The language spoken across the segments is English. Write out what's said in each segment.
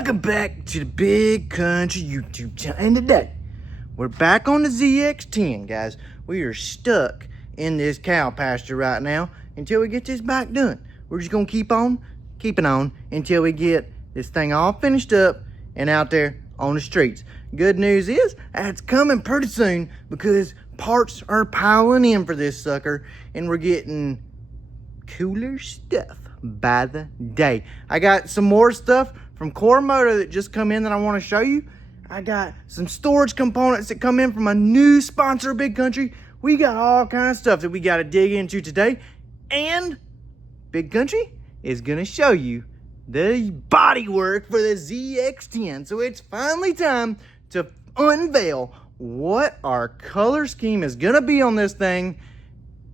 Welcome back to the Big Kountry YouTube channel. And today, we're back on the ZX10, guys. We are stuck in this cow pasture right now until we get this bike done. We're just gonna keep on keeping on until we get this thing all finished up and out there on the streets. Good news is, it's coming pretty soon because parts are piling in for this sucker and we're getting cooler stuff by the day. I got some more stuff from Moto that just come in that I want to show you. I got some storage components that come in from a new sponsor, Big Kountry. We got all kinds of stuff that we got to dig into today. And Big Kountry is going to show you the bodywork for the ZX10. So it's finally time to unveil what our color scheme is going to be on this thing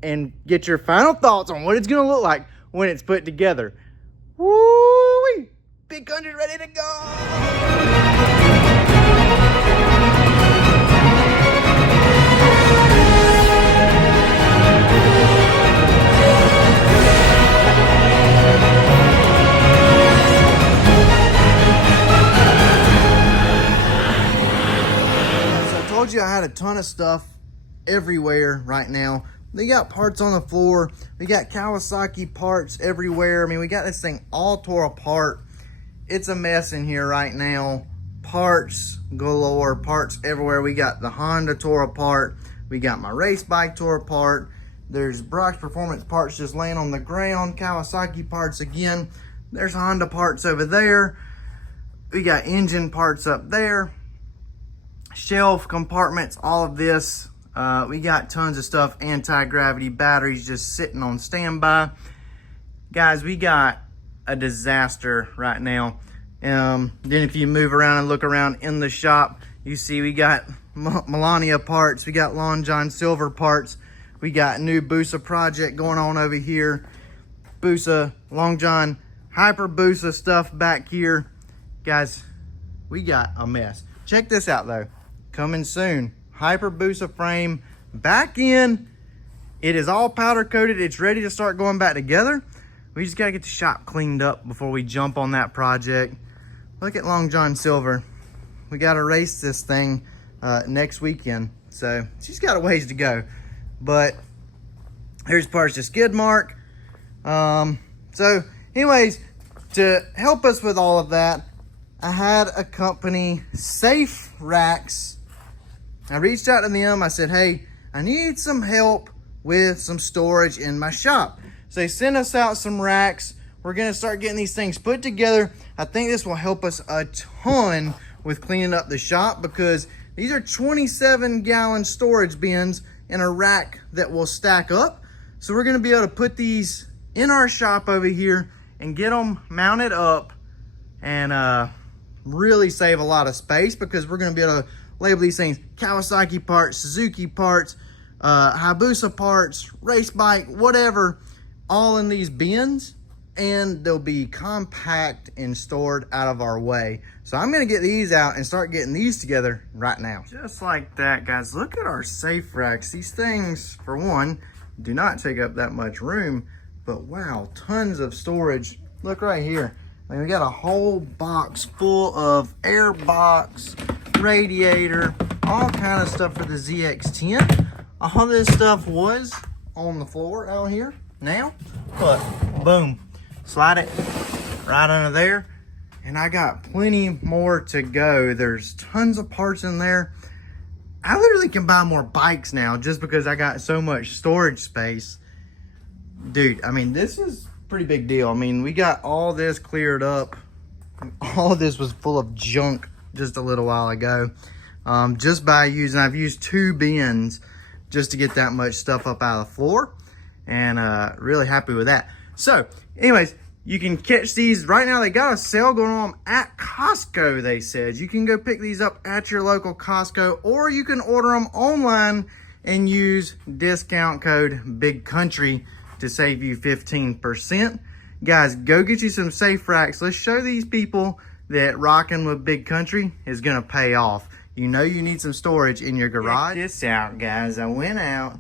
and get your final thoughts on what it's going to look like when it's put together. Woo-wee! Big Kountry's ready to go! Told you I had a ton of stuff everywhere right now. They got parts on the floor. We got Kawasaki parts everywhere. I mean, we got this thing all tore apart. It's a mess in here right now. Parts galore, parts everywhere. We got the Honda tore apart. We got my race bike tore apart. There's Brock's Performance parts just laying on the ground. Kawasaki parts again. There's Honda parts over there. We got engine parts up there. Shelf compartments, all of this. We got tons of stuff. Antigravity batteries just sitting on standby. Guys, we got a disaster right now. Then if you move around and look around in the shop, you see we got Melania parts. We got Long John Silver parts. We got new Busa project going on over here. Busa, Long John, Hyper Busa stuff back here. Guys, we got a mess. Check this out though. Coming soon. Hyper Busa frame back in. It is all powder coated. It's ready to start going back together. We just got to get the shop cleaned up before we jump on that project. Look at Long John Silver. We got to race this thing next weekend. So she's got a ways to go. But here's parts to skid mark. So anyways, to help us with all of that, I had a company, Safe Racks. I reached out to them. I said, hey, I need some help with some storage in my shop. So they sent us out some racks. We're going to start getting these things put together. I think this will help us a ton with cleaning up the shop because these are 27-gallon storage bins in a rack that will stack up. So we're going to be able to put these in our shop over here and get them mounted up and really save a lot of space because we're going to be able to label these things Kawasaki parts, Suzuki parts, Hayabusa parts, race bike, whatever, all in these bins, and they'll be compact and stored out of our way. So I'm gonna get these out and start getting these together right now. Just like that, guys, look at our safe racks. These things, for one, do not take up that much room, but wow, tons of storage. Look right here. I mean, we got a whole box full of air box, radiator, all kind of stuff for the ZX10. All this stuff was on the floor out here. Now, look, boom, slide it right under there. And I got plenty more to go. There's tons of parts in there. I literally can buy more bikes now just because I got so much storage space. Dude, I mean, this is a pretty big deal. I mean, we got all this cleared up. All of this was full of junk just a little while ago. Just by using, I've used 2 bins just to get that much stuff up out of the floor. And really happy with that. So, anyways, you can catch these right now. They got a sale going on at Costco, they said. You can go pick these up at your local Costco, or you can order them online and use discount code Big Kountry to save you 15%. Guys, go get you some safe racks. Let's show these people that rocking with Big Kountry is gonna pay off. You know you need some storage in your garage. Check this out, guys. I went out.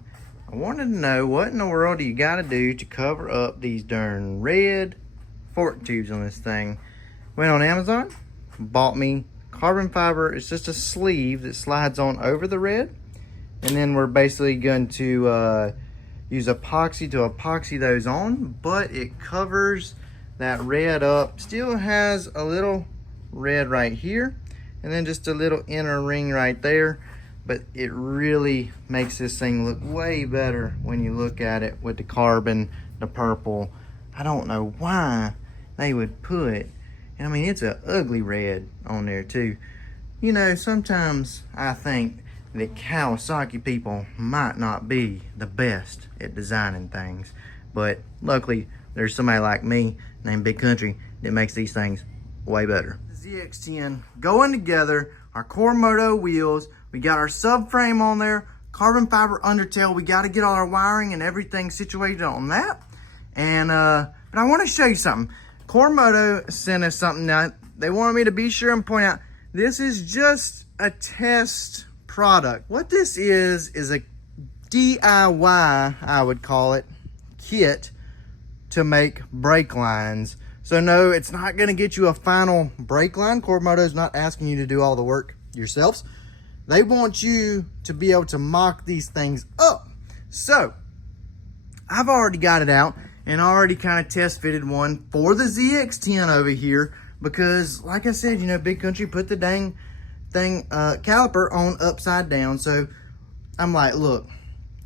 I wanted to know what in the world do you gotta do to cover up these darn red fork tubes on this thing. Went on Amazon, bought me carbon fiber. It's just a sleeve that slides on over the red. And then we're basically going to use epoxy to epoxy those on, but it covers that red up. Still has a little red right here, and then just a little inner ring right there. But it really makes this thing look way better when you look at it with the carbon, the purple. I don't know why they would put, I mean, it's an ugly red on there too. You know, sometimes I think that Kawasaki people might not be the best at designing things, but luckily there's somebody like me named Big Kountry that makes these things way better. The ZX10 going together, our Koremoto wheels, we got our subframe on there, carbon fiber undertail. We got to get all our wiring and everything situated on that. And but I want to show you something. Koremoto sent us something now. They wanted me to be sure and point out this is just a test product. What this is a DIY, I would call it, kit to make brake lines. So no, it's not going to get you a final brake line. Koremoto's not asking you to do all the work yourselves. They want you to be able to mock these things up. So I've already got it out and already kind of test fitted one for the ZX10 over here, because like I said, you know, Big Kountry put the dang thing caliper on upside down. So I'm like, look,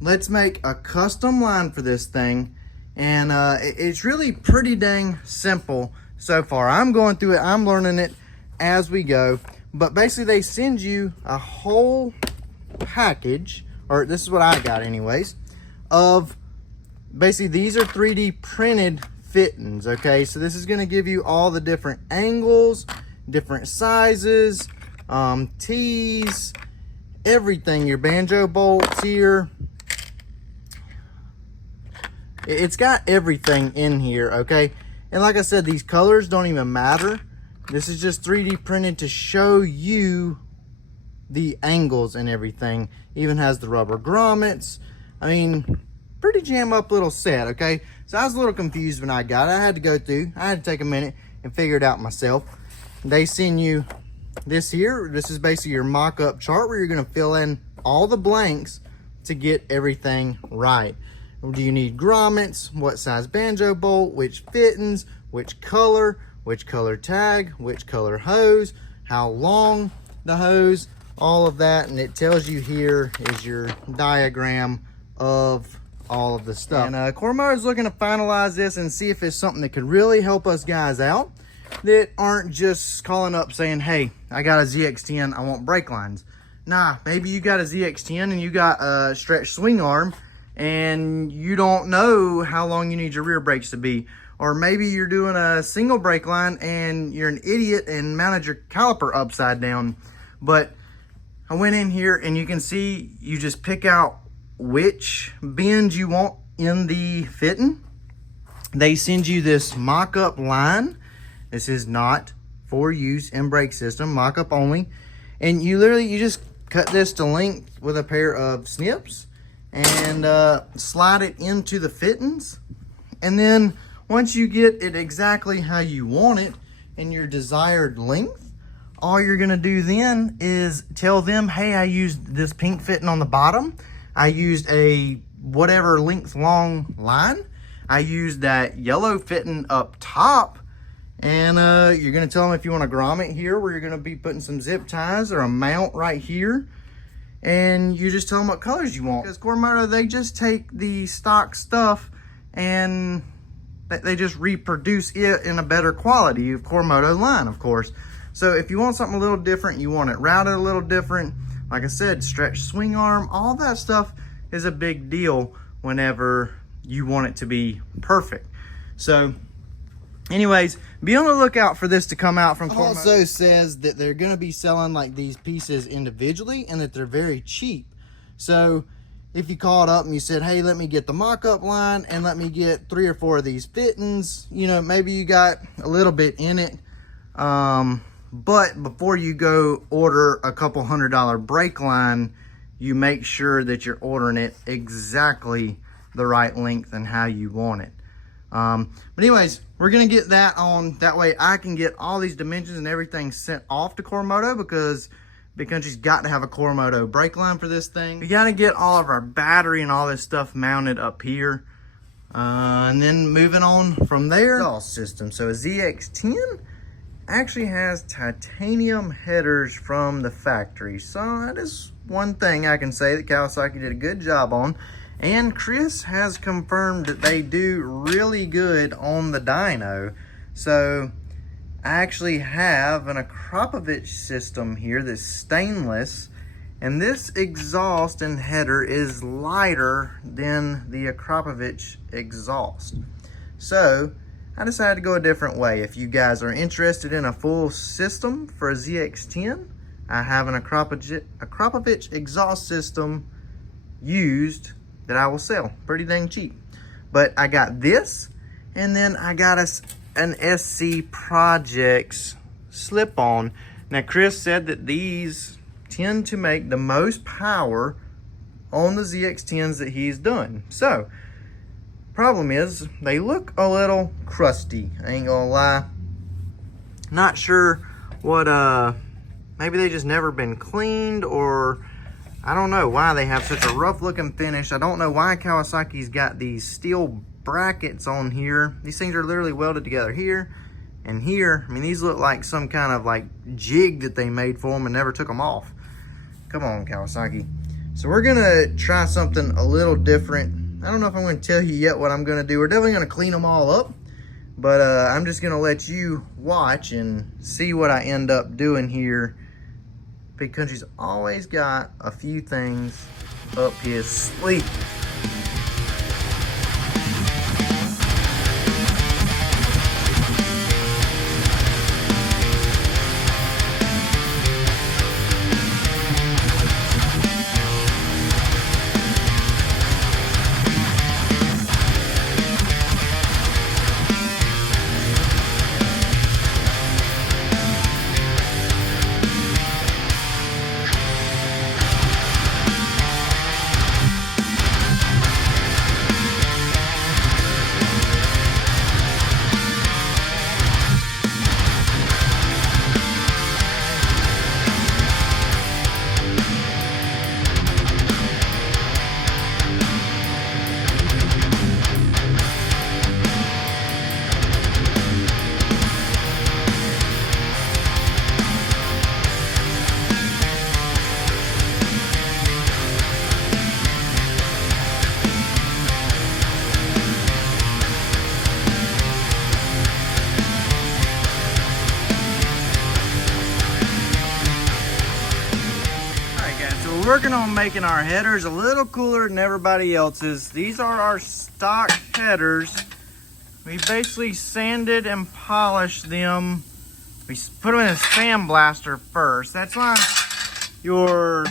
let's make a custom line for this thing. And it's really pretty dang simple so far. I'm going through it, I'm learning it as we go. But basically they send you a whole package, or this is what I got anyways, of basically these are 3D printed fittings, okay? So this is gonna give you all the different angles, different sizes, T's, everything, your banjo bolts here. It's got everything in here, okay? And like I said, these colors don't even matter. This is just 3D printed to show you the angles and everything. Even has the rubber grommets. I mean, pretty jam up little set, okay? So I was a little confused when I got it. I had to go through, I had to take a minute and figure it out myself. They send you this here. This is basically your mock-up chart where you're gonna fill in all the blanks to get everything right. Do you need grommets? What size banjo bolt? Which fittings? Which color tag? Which color hose? How long the hose? All of that, and it tells you here is your diagram of all of the stuff. And Koremoto is looking to finalize this and see if it's something that could really help us guys out that aren't just calling up saying, hey, I got a ZX10, I want brake lines. Nah, maybe you got a ZX10 and you got a stretch swing arm and you don't know how long you need your rear brakes to be. Or maybe you're doing a single brake line and you're an idiot and mounted your caliper upside down. But I went in here and you can see you just pick out which bends you want in the fitting. They send you this mock-up line. This is not for use in brake system, mock-up only. And you just cut this to length with a pair of snips and slide it into the fittings. And then once you get it exactly how you want it in your desired length, all you're gonna do then is tell them, hey, I used this pink fitting on the bottom. I used a whatever length long line. I used that yellow fitting up top. And you're gonna tell them if you want a grommet here where you're gonna be putting some zip ties, or a mount right here. And you just tell them what colors you want. Because Koremoto, they just take the stock stuff and they just reproduce it in a better quality of Koremoto line, of course. So if you want something a little different, you want it routed a little different, like I said, stretch swing arm, all that stuff is a big deal whenever you want it to be perfect. So anyways, be on the lookout for this to come out from Koremoto. Also says that they're going to be selling like these pieces individually and that they're very cheap. So if you called up and you said, hey, let me get the mock-up line and let me get 3 or 4 of these fittings, you know, maybe you got a little bit in it. But before you go order a couple $100 brake line, you make sure that you're ordering it exactly the right length and how you want it. But anyways, we're gonna get that on. That way I can get all these dimensions and everything sent off to Koremoto, because Big Kountry's got to have a Koremoto brake line for this thing. We gotta get all of our battery and all this stuff mounted up here. And then moving on from there, exhaust system. So a ZX10 actually has titanium headers from the factory. So that is one thing I can say that Kawasaki did a good job on. And Chris has confirmed that they do really good on the dyno. So I actually have an Antigravity system here that's stainless. And this exhaust and header is lighter than the Antigravity exhaust. So I decided to go a different way. If you guys are interested in a full system for a ZX10, I have an Antigravity exhaust system used that I will sell pretty dang cheap. But I got this, and then I got us an SC Project slip-on. Now Chris said that these tend to make the most power on the ZX10s that he's done. So problem is they look a little crusty, I ain't gonna lie. Not sure what maybe they just never been cleaned, or I don't know why they have such a rough looking finish. I don't know why Kawasaki's got these steel brackets on here. These things are literally welded together here and here. I mean, these look like some kind of like jig that they made for them and never took them off. Come on, Kawasaki. So we're gonna try something a little different. I don't know if I'm gonna tell you yet what I'm gonna do. We're definitely gonna clean them all up, but I'm just gonna let you watch and see what I end up doing here. Big Kountry's always got a few things up his sleeve. Working on making our headers a little cooler than everybody else's. These are our stock headers. We basically sanded and polished them. We put them in a sandblaster first. That's why your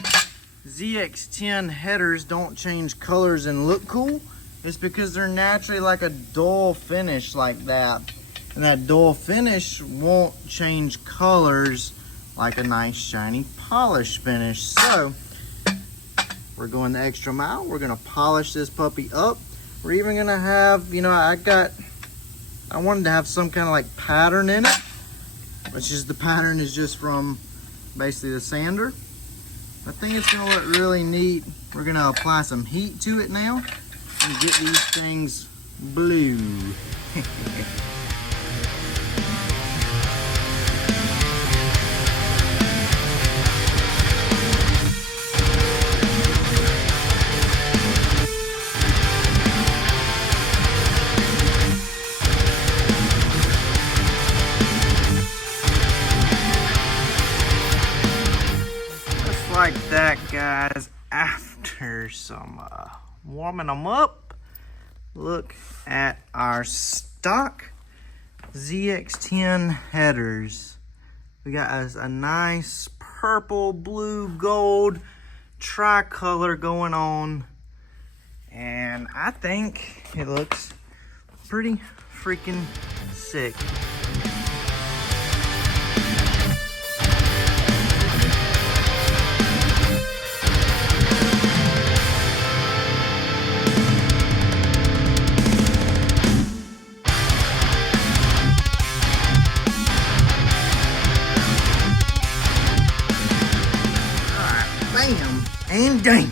ZX10 headers don't change colors and look cool. It's because they're naturally like a dull finish like that. And that dull finish won't change colors like a nice shiny polished finish. So we're going the extra mile. We're gonna polish this puppy up. We're even gonna have, you know, I wanted to have some kind of like pattern in it, which is the pattern is just from basically the sander. I think it's gonna look really neat. We're gonna apply some heat to it now and get these things blue. Like that, guys. After some warming them up, look at our stock ZX10 headers. We got us a nice purple, blue, gold tricolor going on, and I think it looks pretty freaking sick. And damn,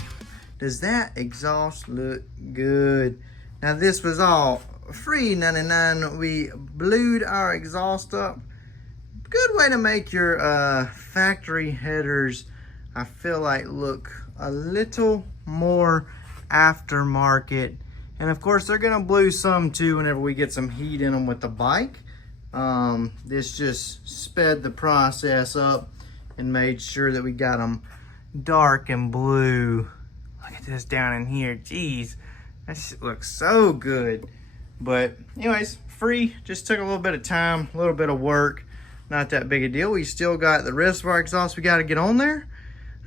does that exhaust look good. Now this was all free 99. We blued our exhaust up. Good way to make your factory headers, I feel like, look a little more aftermarket. And of course they're gonna blue some too whenever we get some heat in them with the bike. This just sped the process up and made sure that we got them dark and blue. Look at this down in here, jeez, that shit looks so good. But anyways, free, just took a little bit of time, a little bit of work, not that big a deal. We still got the rest of our exhaust we got to get on there.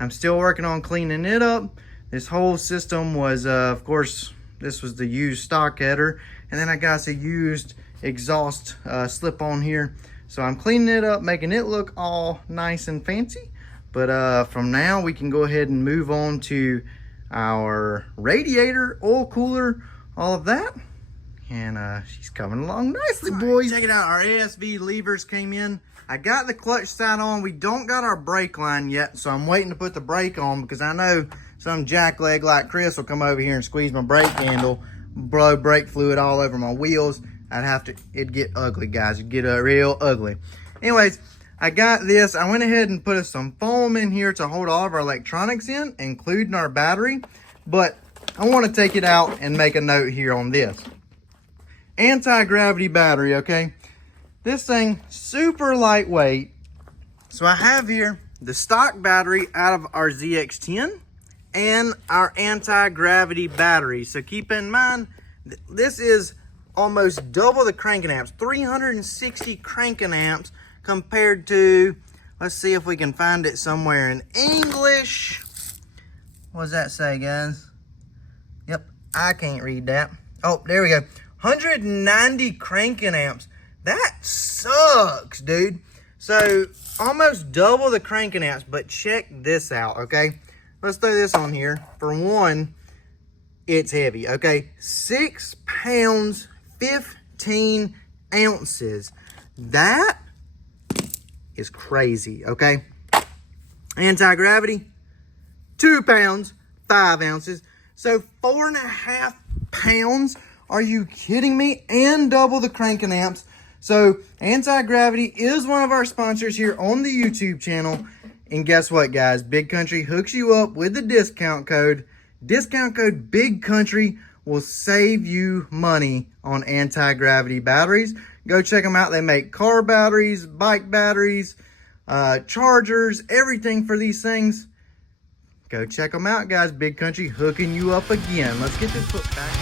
I'm still working on cleaning it up. This whole system was of course, this was the used stock header, and then I got a used exhaust slip on here, so I'm cleaning it up, making it look all nice and fancy. But from now we can go ahead and move on to our radiator, oil cooler, all of that. And she's coming along nicely, boys. Check it out, our ASV levers came in. I got the clutch side on. We don't got our brake line yet, so I'm waiting to put the brake on because I know some jackleg like Chris will come over here and squeeze my brake handle, blow brake fluid all over my wheels. It'd get ugly, guys. It'd get real ugly. Anyways, I got this. I went ahead and put some foam in here to hold all of our electronics in, including our battery. But I want to take it out and make a note here on this. Anti-gravity battery, okay? This thing, super lightweight. So I have here the stock battery out of our ZX10 and our anti-gravity battery. So keep in mind, this is almost double the cranking amps, 360 cranking amps compared to, let's see if we can find it somewhere in English. What does that say, guys? Yep, I can't read that. Oh, there we go. 190 cranking amps. That sucks, dude. So almost double the cranking amps, but check this out, okay? Let's throw this on here. For one, it's heavy, okay? 6 pounds, 15 ounces. That is crazy, okay? Anti-gravity, 2 pounds, 5 ounces. So 4.5 pounds. Are you kidding me? And double the cranking amps. So Antigravity is one of our sponsors here on the YouTube channel. And guess what, guys? Big Kountry hooks you up with the discount code. Discount code Big Kountry will save you money on Antigravity batteries. Go check them out. They make car batteries, bike batteries, chargers, everything for these things. Go check them out, guys. Big Kountry hooking you up again. Let's get this hook back.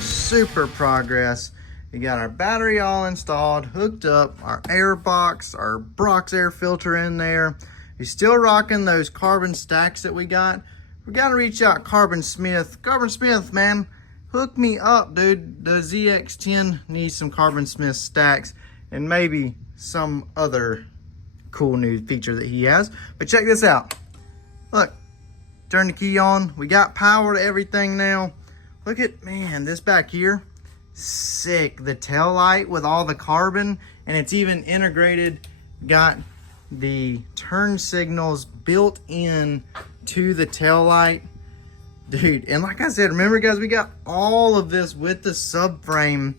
Super progress. We got our battery all installed, hooked up, our air box, our Brox air filter in there. You're still rocking those carbon stacks that we got. We got to reach out Carbon Smith. Carbon Smith, man, hook me up, dude. The ZX10 needs some Carbon Smith stacks and maybe some other cool new feature that he has. But check this out. Look, turn the key on. We got power to everything now. Look at, man, this back here, sick. The tail light with all the carbon, and it's even integrated, got the turn signals built in to the tail light. Dude, and like I said, remember guys, we got all of this with the subframe,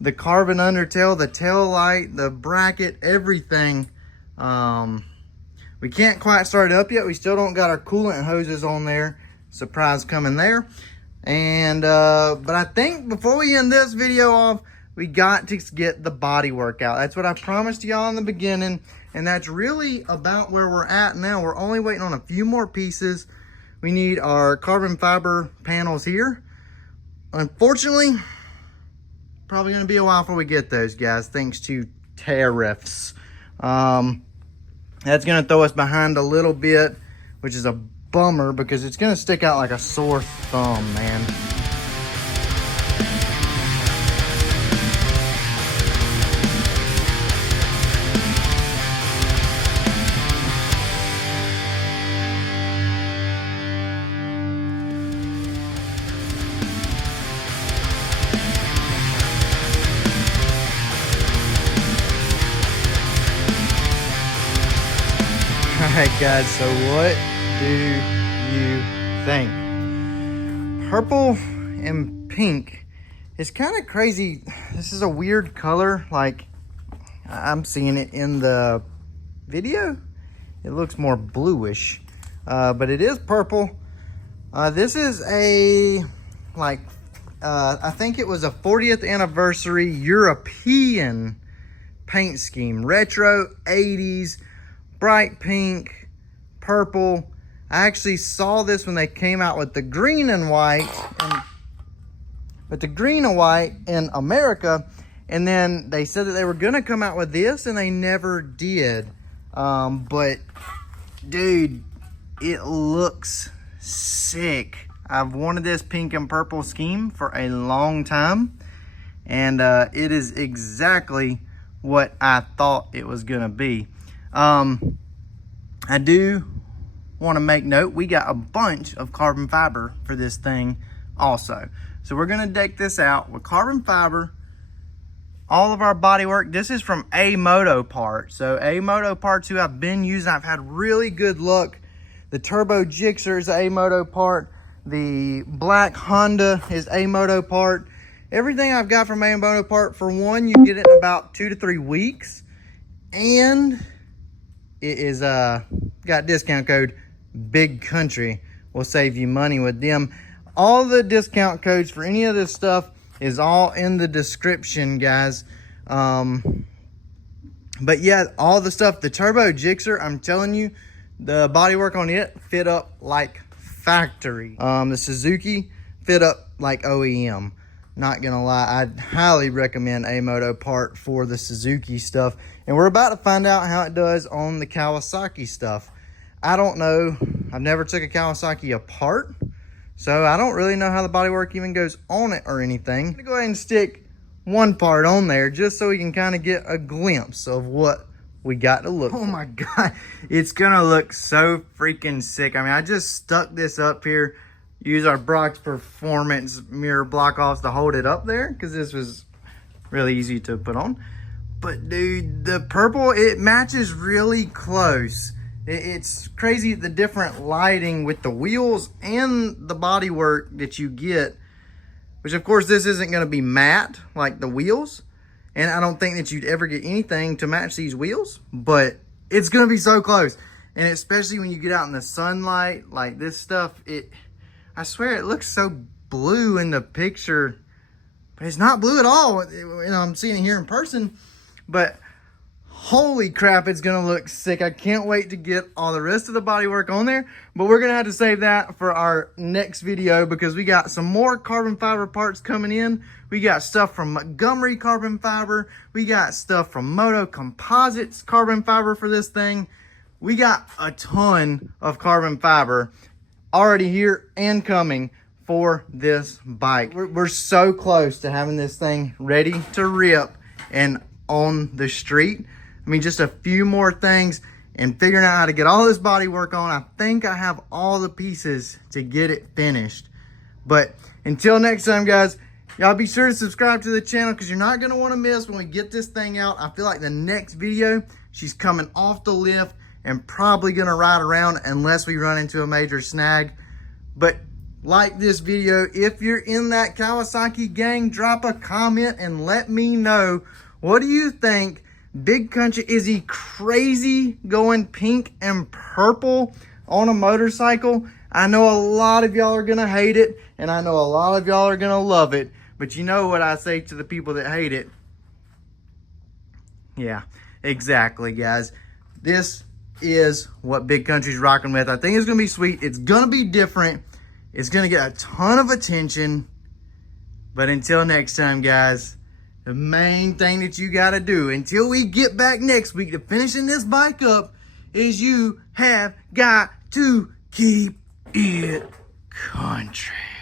the carbon undertail, the tail light, the bracket, everything. We can't quite start it up yet. We still don't got our coolant hoses on there. Surprise coming there. And but I think before we end this video off, we got to get the bodywork out. That's what I promised y'all in the beginning, and that's really about where we're at now. We're only waiting on a few more pieces. We need our carbon fiber panels here. Unfortunately, probably gonna be a while before we get those, guys, thanks to tariffs. That's gonna throw us behind a little bit, which is a bummer because it's gonna stick out like a sore thumb, man. Alright guys, so what do you think? Purple and pink is kind of crazy. This is a weird color. Like, I'm seeing it in the video. It looks more bluish, but it is purple. This is a, like, I think it was a 40th anniversary European paint scheme. Retro 80s. Bright pink, purple. I actually saw this when they came out with the green and white, in America, and then they said that they were gonna come out with this, and they never did. But dude, it looks sick. I've wanted this pink and purple scheme for a long time, and it is exactly what I thought it was gonna be. I do want to make note, we got a bunch of carbon fiber for this thing also. So we're going to deck this out with carbon fiber, all of our bodywork. This is from AMotoPart. So AMotoParts, who I've been using, I've had really good luck. The turbo jixer is AMotoPart. The black Honda is AMotoPart. Everything I've got from AMotoPart, for one, you get it in about 2 to 3 weeks. And it is got discount code Big Kountry. Will save you money with them. All the discount codes for any of this stuff is all in the description, guys. But yeah, all the stuff, the turbo jixer, I'm telling you, the bodywork on it fit up like factory. The Suzuki fit up like OEM. Not gonna lie, I'd highly recommend AMotoPart for the Suzuki stuff. And we're about to find out how it does on the Kawasaki stuff. I don't know. I've never took a Kawasaki apart, so I don't really know how the bodywork even goes on it or anything. I'm gonna go ahead and stick one part on there just so we can kind of get a glimpse of what we got to look for. Oh my God, it's gonna look so freaking sick. I mean, I just stuck this up here. Use our Brock's Performance mirror block offs to hold it up there because this was really easy to put on. But dude, the purple, it matches really close. It's crazy the different lighting with the wheels and the bodywork that you get, which of course this isn't going to be matte like the wheels. And I don't think that you'd ever get anything to match these wheels, but it's going to be so close. And especially when you get out in the sunlight, like this stuff, I swear it looks so blue in the picture, but it's not blue at all. You know, I'm seeing it here in person, but holy crap, it's gonna look sick. I can't wait to get all the rest of the bodywork on there, but we're gonna have to save that for our next video because we got some more carbon fiber parts coming in. We got stuff from Montgomery carbon fiber. We got stuff from Moto Composites carbon fiber for this thing. We got a ton of carbon fiber already here and coming for this bike. We're so close to having this thing ready to rip and on the street. I mean, just a few more things and figuring out how to get all this body work on. I think I have all the pieces to get it finished. But until next time, guys, y'all be sure to subscribe to the channel because you're not going to want to miss when we get this thing out. I feel like the next video, she's coming off the lift and probably gonna ride around unless we run into a major snag. But like this video, if you're in that Kawasaki gang, drop a comment and let me know, what do you think? Big Kountry, is he crazy going pink and purple on a motorcycle? I know a lot of y'all are gonna hate it, and I know a lot of y'all are gonna love it, but you know what I say to the people that hate it? Yeah, exactly, guys. This is what Big Kountry's rocking with. I think it's gonna be sweet. It's gonna be different. It's gonna get a ton of attention. But until next time, guys, the main thing that you gotta do until we get back next week to finishing this bike up is you have got to Keep it country.